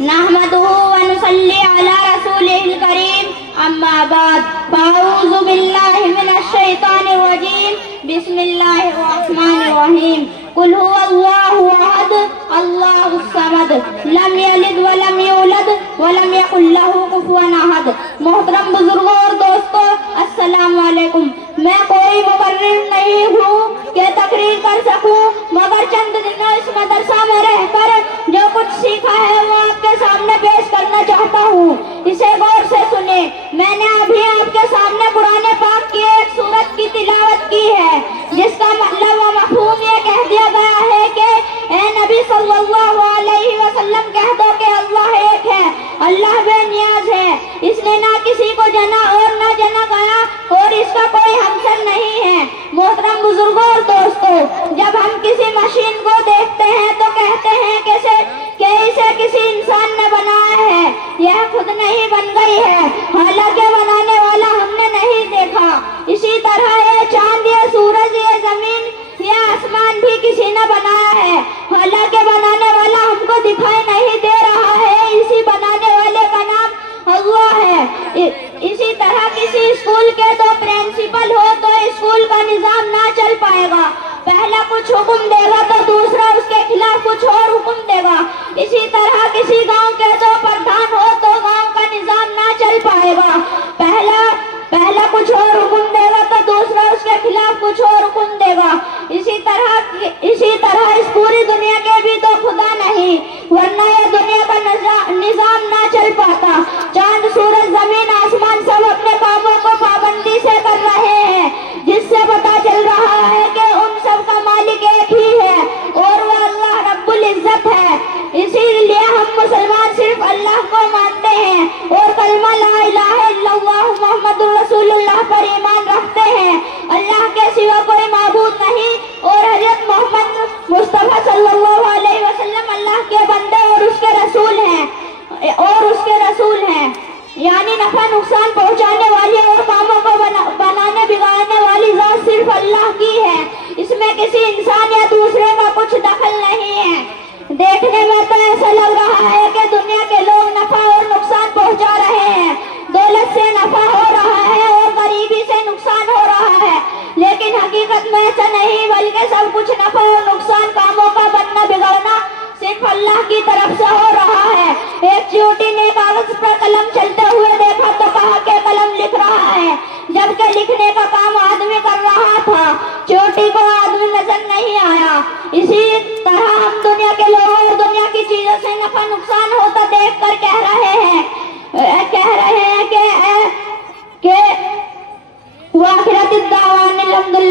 نحمده ونصلي على رسوله الكريم أما بعد فأعوذ بالله من الشيطان الرجيم بسم الله الرحمن الرحيم قل هو الله أحد الله الصمد لم يلد ولم يولد ولم يكن له كفوا أحد. محترم بزرگوں اور دوستوں السلام علیکم. میں کوئی مقرر نہیں ہوں کہ تقریر کر سکوں، مگر چند دنوں اس مدرسہ میں رہ کر جو کچھ سیکھا ہے وہ آپ کے سامنے پیش کرنا چاہتا ہوں. اسے غور سے سنیں. میں نے ابھی آپ کے سامنے قرآن پاک کی ایک سورت کی تلاوت کی ہے جس کا مطلب و مفہوم یہ کہہ دیا گیا ہے کہ اے نبی صلی اللہ علیہ وسلم کہہ دو کہ اللہ ایک ہے، اللہ بے نیاز ہے، اس نے نہ کسی کو جنا اور نہ جنا گیا اور اس کا کوئی ہمسر نہیں ہے. محترم بزرگوں اور دوستوں، جب ہم کسی مشین کو دیکھتے ہیں تو کہتے ہیں کہ اسے کسی انسان نے بنایا ہے، یہ خود نہیں بن گئی ہے، حالانکہ بنانے والا ہم نے نہیں دیکھا. اسی طرح یہ چاند، یہ سورج، یہ زمین، یہ آسمان بھی کسی نے بنایا ہے، حالانکہ بنانے والا ہم کو دکھائی نہیں دے رہا ہے. اسی بنانے والے کا نام اللہ ہے. اسی طرح کسی اسکول کے دو پرنسپل ہو تو اسکول کا نظام نہ چل پائے گا. پہلا کچھ حکم دے گا تو دوسرا اس کے خلاف کچھ اور حکم دے گا. اسی طرح کسی گاؤں کے دو پردھان ہو تو گاؤں کا نظام نہ چل پائے گا. پہلا کچھ اور حکم دے گا تو دوسرا اس کے خلاف کچھ اور حکم دے گا. اسی طرح اس پوری دنیا کے بھی تو خدا نہیں، ورنہ یہ دنیا کا نظام نہ چل پاتا. چاند، سورج، زمین، آسمان سب اپنے کاموں کو پابندی سے کر رہے ہیں، جس سے پتا چل رہا ہے کہ ان سب کا مالک ایک ہی ہے اور وہ اللہ رب العزت ہے. اسی لیے ہم مسلمان صرف اللہ کو مانتے ہیں اور کلمہ لا الہ الا اللہ محمد رسول اللہ پر ایمان رکھتے ہیں. اللہ کے سوا کوئی معبود نہیں اور حضرت محمد مصطفیٰ صلی اللہ علیہ وسلم اللہ کے بندے اور اس کے رسول ہیں. یعنی نفع نقصان پہنچانے والی اور کاموں کو بنانے بگاڑنے والی ذات صرف اللہ کی ہے. اس میں کسی انسان یا دوسرے کا کچھ دخل نہیں ہے. دیکھنے میں تو ایسا لگ رہا ہے کہ دنیا کے لوگ نفع اور نقصان پہنچا رہے ہیں، دولت سے نفع ہو رہا ہے اور غریبی سے نقصان ہو رہا ہے، لیکن حقیقت میں ایسا نہیں، بلکہ سب کچھ نفع اور نقصان، کاموں کا بننا بگڑنا صرف اللہ کی طرف سے ہو رہا ہے. ایک چیوٹی نے کاغذ پر قلم چلتے ہوئے دیکھا تو کہا کہ قلم لکھ رہا ہے، جبکہ لکھنے کا کام آدمی کر رہا تھا. چیوٹی کو آدمی نظر نہیں آیا. اسی طرح ہم دنیا کے لوگوں اور دنیا کی چیزوں سے نفع نقصان ہوتا دیکھ کر کہہ رہے ہیں کہ وآخرت الدعوان الحمدللہ